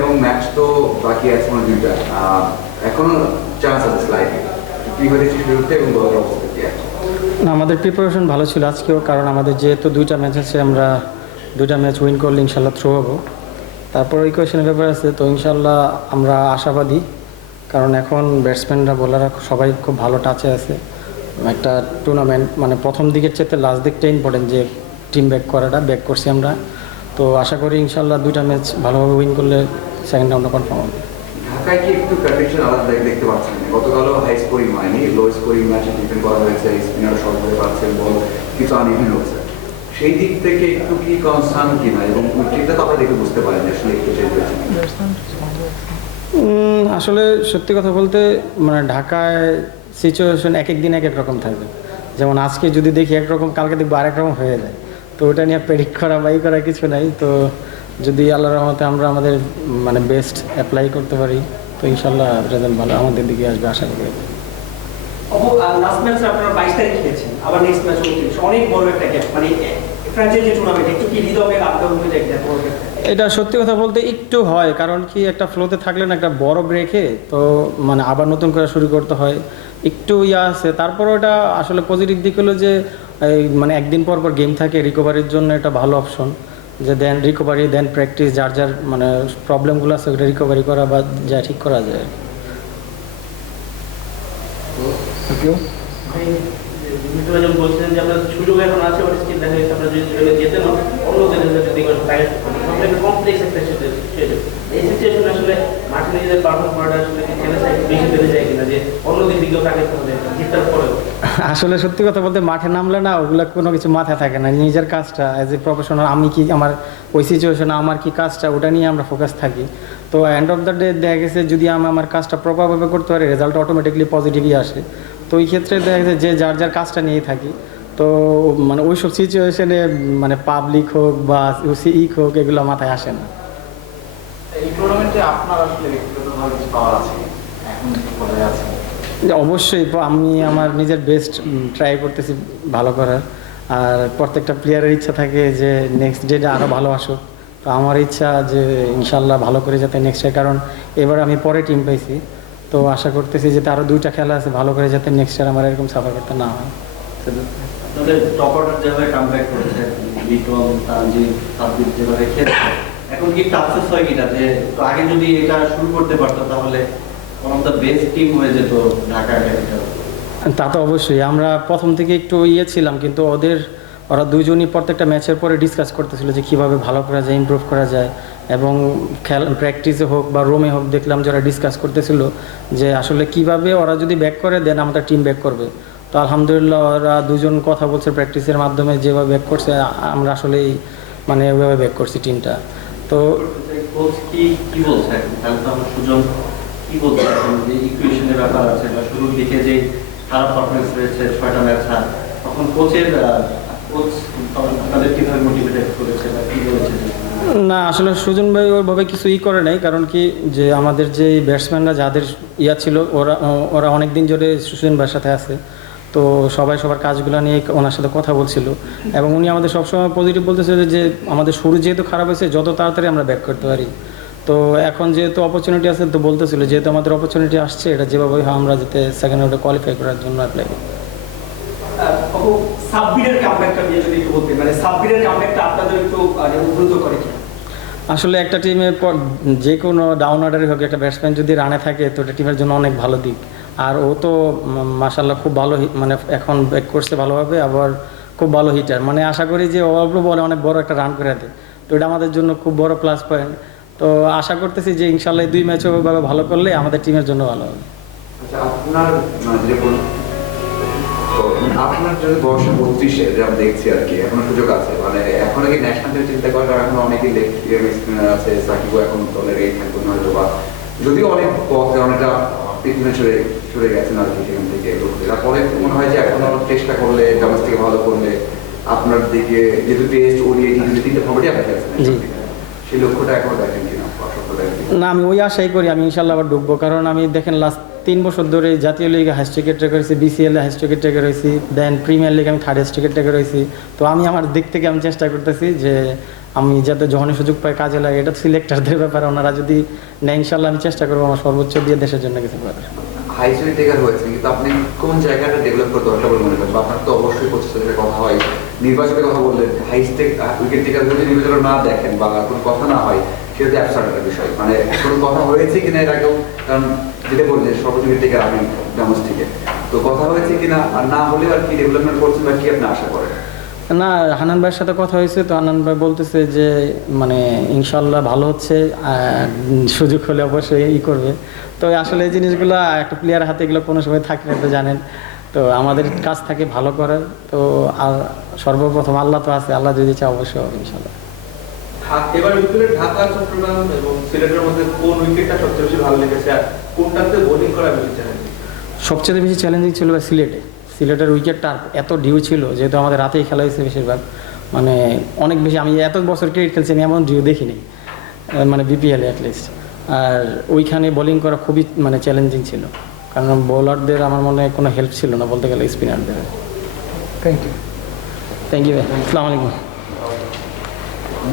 এবং ম্যাচ তো বাকি দুইটা। চান্স আছে স্লাইডে কি হয়েছে শুরুতে এবং না, আমাদের প্রিপারেশন ভালো ছিল আজকেও, কারণ আমাদের যেহেতু দুইটা ম্যাচ আছে, আমরা দুইটা ম্যাচ উইন করলে ইনশাল্লাহ থ্রো হব। তারপর ওই কোয়েশনের ব্যাপার আছে, তো ইনশাল্লাহ আমরা আশাবাদী, কারণ এখন ব্যাটসম্যানরা বোলাররা সবাই খুব ভালো টাচে আছে। একটা টুর্নামেন্ট মানে প্রথম দিকের চেয়ে লাস্ট দিকটা ইম্পর্টেন্ট যে টিম ব্যাক করাটা ব্যাক করছি আমরা। তো আশা করি ইনশাল্লাহ দুইটা ম্যাচ ভালোভাবে উইন করলে সেকেন্ড রাউন্ডে কনফার্ম হবে। ঢাকায় কি একটু কন্ডিশন আলাদা দেখতে পাচ্ছেন? গতকালও হাই স্কোরিং হয়নি লো স্কোরিং ম্যাচে ডিফেন্ড করা হয়েছে স্পিনার শর্ট হতে পারছে বল কিছু আনইভেন হচ্ছে। সেই দিক থেকে একটু কি কনসার্ন কিনা? এবং উইকেটটা তো আপনারা দেখে বুঝতে পারেন আসলে একটু চেঞ্জ হয়েছে আসলে সত্যি কথা বলতে মানে ঢাকায় সিচুয়েশন এক এক দিন এক এক রকম থাকবে। যেমন আজকে যদি দেখি একরকম কালকে দেখব আরেক রকম হয়ে যায়। তো ওটা নিয়ে প্রেডিক্ট করা বা ই করা কিছু নাই। তো যদি আল্লাহ রহমতে আমরা আমাদের মানে বেস্ট অ্যাপ্লাই করতে পারি তো ইনশাল্লাহ রেজাল্ট ভালো আমাদের দিকে আসবে আশা করি। লাস্ট ম্যাচে আপনারা বাইশ তারিখ খেলেছেন আবার নেক্সট ম্যাচ উনত্রিশ অনেক বড় একটা গ্যাপ মানে ফ্র্যাঞ্চাইজি টুর্নামেন্ট একটু কি হৃদয়ের আবদার হয়ে যায় এত বড় gap? টা? এটা সত্যি কথা বলতে একটু হয় কারণ কি একটা ফ্লোতে থাকলে না একটা বড় ব্রেকে তো মানে আবার নতুন করে শুরু করতে হয়। একটু ইয়া আছে তারপর ওটা আসলে পজিটিভ দিক হলো যে মানে একদিন পর পর গেম থাকে রিকভারির জন্য এটা ভালো অপশন যে দেন রিকভারি দেন প্র্যাকটিস যার যার মানে প্রবলেমগুলো আছে ওটা রিকভারি করা বা যা ঠিক করা যায় মাঠে নিজেদের পারফর্ম করাটা আসলে কি চ্যালেঞ্জ বেশি বেড়ে যায় কিনা যে অন্য দিক দিকেও তাকে জিতার পরেও আসলে সত্যি কথা বলতে মাঠে নামলে না ওগুলা কোনো কিছু মাথায় থাকে না, নিজের কাজটা অ্যাজ এ প্রফেশনাল আমি কি আমার ওই সিচুয়েশনে আমার কি কাজটা, ওটা নিয়ে আমরা ফোকাস থাকি। তো এন্ড অফ দ্য ডে দেখা গেছে যদি আমি আমার কাজটা প্রপারভাবে করতে পারি রেজাল্ট অটোমেটিকলি পজিটিভই আসে। তো ওই ক্ষেত্রে দেখা গেছে যে যার যার কাজটা নিয়েই থাকি। তো মানে ওইসব সিচুয়েশনে মানে পাবলিক হোক বা সিইক হোক, এগুলো মাথায় আসে না। এই টুর্নামেন্টে আপনার আসলে ব্যক্তিগতভাবে কিছু পাওয়ার আছে? এখন কি আছে? অবশ্যই আমি আমার নিজের বেস্ট ট্রাই করতেছি ভালো করার। আর প্রত্যেকটা প্লেয়ারের ইচ্ছা থাকে যে নেক্সট ডেটে আরও ভালো আসুক। তো আমার ইচ্ছা যে ইনশাল্লাহ ভালো করে যাতে নেক্সট কারণ এবার আমি পরে টিম পাইছি। তো আশা করতেছি যে আরও দুইটা খেলা আছে, ভালো করে যাতে নেক্সট ইয়ার আমার এরকম সাফার করতে না হয়। এখন কি আফসোস হয় কিনা? যে আগে যদি এটা শুরু করতে পারতো তাহলে তা তো অবশ্যই। আমরা প্রথম থেকে একটু ইয়ে ছিলাম কিন্তু ওদের ওরা দুজনই প্রত্যেকটা ম্যাচের পরে ডিসকাস করতেছিল যে কীভাবে ভালো করা যায় ইমপ্রুভ করা যায়। এবং খেল প্র্যাকটিসে হোক বা রোমে হোক দেখলাম যে ওরা ডিসকাস করতেছিল যে আসলে কীভাবে ওরা যদি ব্যাক করে দেন আমাদের টিম ব্যাক করবে। তো আলহামদুলিল্লাহ ওরা দুজন কথা বলছে প্র্যাকটিসের মাধ্যমে যেভাবে ব্যাক করছে আমরা আসলেই মানে ওইভাবে ব্যাক করছি টিমটা তো কি বলছে? কি বলছে এখন যে ইকুয়েশনের ব্যাপার আছে বা শুরুর দিকে যে খারাপ পারফরমেন্স রয়েছে, ছয়টা ম্যাচ হার, তখন কোচের কোচ আপনাদের কীভাবে মোটিভেটেড করেছে বা কি বলেছে না, আসলে সুজন ভাই ওইভাবে কিছু ই করে নাই, কারণ কি যে আমাদের যে ব্যাটসম্যানরা যাদের ইয়া ছিল, ওরা ওরা অনেক দিন ধরে সুজন ভাইয়ের সাথে আছে। তো সবাই সবার কাজগুলো নিয়ে ওনার সাথে কথা বলছিল। এবং উনি আমাদের সবসময় পজিটিভ বলতেছিল যে আমাদের শুরু যেহেতু খারাপ হয়েছে, যত তাড়াতাড়ি আমরা ব্যাক করতে পারি। তো এখন যেহেতু অপরচুনিটি আছে তো বলতেছিল যেহেতু আমাদের অপরচুনিটি আসছে এটা যেভাবে হয় আমরা যাতে সেকেন্ড রাউন্ডে কোয়ালিফাই করার জন্য অ্যাপ্লাই করি। সাব্বিরের কামব্যাকটা নিয়ে যদি একটু বলতেন মানে সাব্বিরের কামব্যাকটা আপনাদের একটু মানে উদ্বুদ্ধ করে কিনা? আসলে একটা টিমের পর যে কোনো ডাউন অর্ডারই হোক একটা ব্যাটসম্যান যদি রানে থাকে তো এটা টিমের জন্য অনেক ভালো দিক। আর ও তো মাসাল্লাহ খুব ভালো মানে এখন ব্যাক করছে ভালোভাবে আবার খুব ভালো হিটার মানে আশা করি যে অল্প বলে অনেক বড় একটা রান করে দেয়। তো এটা আমাদের জন্য খুব বড় প্লাস পয়েন্ট তো আশা করতেছি যে ইনশাল্লাহ দুই ম্যাচও ওইভাবে ভালো করলে আমাদের টিমের জন্য ভালো হবে। আচ্ছা আপনার মানে মানে আপনার যদি বয়স বত্রিশে যা দেখছি আর কি এখনও সুযোগ আছে মানে এখনও কি ন্যাশনাল টিম চিন্তা করেন এখন অনেকেই স্পিনার আছে সাকিবও এখন দলের এই থাকবে হয়তো বা যদিও অনেক পথে অনেকটা পিছনে সরে সরে গেছেন আর কি সেখান থেকে তারপরে মনে হয় যে এখনও চেষ্টা করলে ডোমেস্টিকে ভালো করলে আপনার দিকে যেহেতু টেস্ট ওডিআই টি তিনটে ফর্মেটই আপনি খেলছেন জি। সেই লক্ষ্যটা এখনও দেখেন কিনা? না আমি ওই আশাই করি আমি ইনশাল্লাহ আবার ঢুকবো। কারণ আমি দেখেন লাস্ট তিন বছর ধরে জাতীয় লিগে হাইস্ট উইকেট টেকার হয়েছি বিসিএল হাইস্ট উইকেট টেকার হয়েছি দেন প্রিমিয়ার লিগে আমি থার্ড হাইস্ট উইকেট টেকার হয়েছি তো আমি আমার দিক থেকে আমি চেষ্টা করতেছি যে আমি যাতে যখনই সুযোগ পাই কাজে লাগে এটা সিলেক্টারদের ব্যাপারে ওনারা যদি নেয় ইনশাল্লাহ আমি চেষ্টা করব আমার সর্বোচ্চ দিয়ে দেশের জন্য কিছু করার। হাই স্পিড হয়েছে কিন্তু আপনি কোন জায়গাটা ডেভেলপ করতে দরকার বলে মনে করেন? আপনার তো অবশ্যই প্রচেষ্টা কথা হয়। নির্বাচনের কথা বললেন হাই স্টেক উইকেট টেকার যদি নির্বাচন না দেখেন বা কোনো কথা না হয় সেটা তো অ্যাবসার্ড একটা বিষয়। মানে কোনো কথা হয়েছে কিনা এর আগেও, কারণ যেটা বললেন সর্বোচ্চ উইকেট টেকার আপনি ডোমেস্টিকে তো কথা হয়েছে কিনা আর না হলেও আর কি ডেভেলপমেন্ট করছেন বা কি আপনি আশা করেন? না, হানান ভাইয়ের সাথে কথা হয়েছে, তো হানান ভাই বলতেছে যে মানে ইনশাল্লাহ ভালো হচ্ছে সুযোগ হলে অবশ্যই ই করবে। তো আসলে এই জিনিসগুলো একটা প্লেয়ার হাতে এগুলো কোনো সময় থাকে না, তো জানেন। তো আমাদের কাজ থাকে ভালো করার তো আর সর্বপ্রথম আল্লাহ তো আছে আল্লাহ যদি চায় অবশ্যই হবে ইনশাল্লাহ। এবার বিপিএলের ঢাকা চট্টগ্রাম এবং সিলেটের মধ্যে কোন উইকেটটা সবচেয়ে বেশি ভালো লেগেছে আর কোনটাতে বোলিং করা বেশি চ্যালেঞ্জিং সবচেয়ে বেশি চ্যালেঞ্জিং ছিল সিলেটে। সিলেটের উইকেটটা এত ডিউ ছিল যেহেতু আমাদের রাতেই খেলা হয়েছে বেশিরভাগ। মানে অনেক বেশি আমি এত বছর ক্রিকেট খেলছি আমি এমন ডিউ দেখিনি মানে বিপিএলে অ্যাটলিস্ট আর ওইখানে বোলিং করা খুবই মানে চ্যালেঞ্জিং ছিল। কারণ বোলারদের আমার মনে হয় কোনো হেল্প ছিল না বলতে গেলে স্পিনারদের থ্যাংক ইউ থ্যাংক ইউ ভাই। আসসালামু আলাইকুম।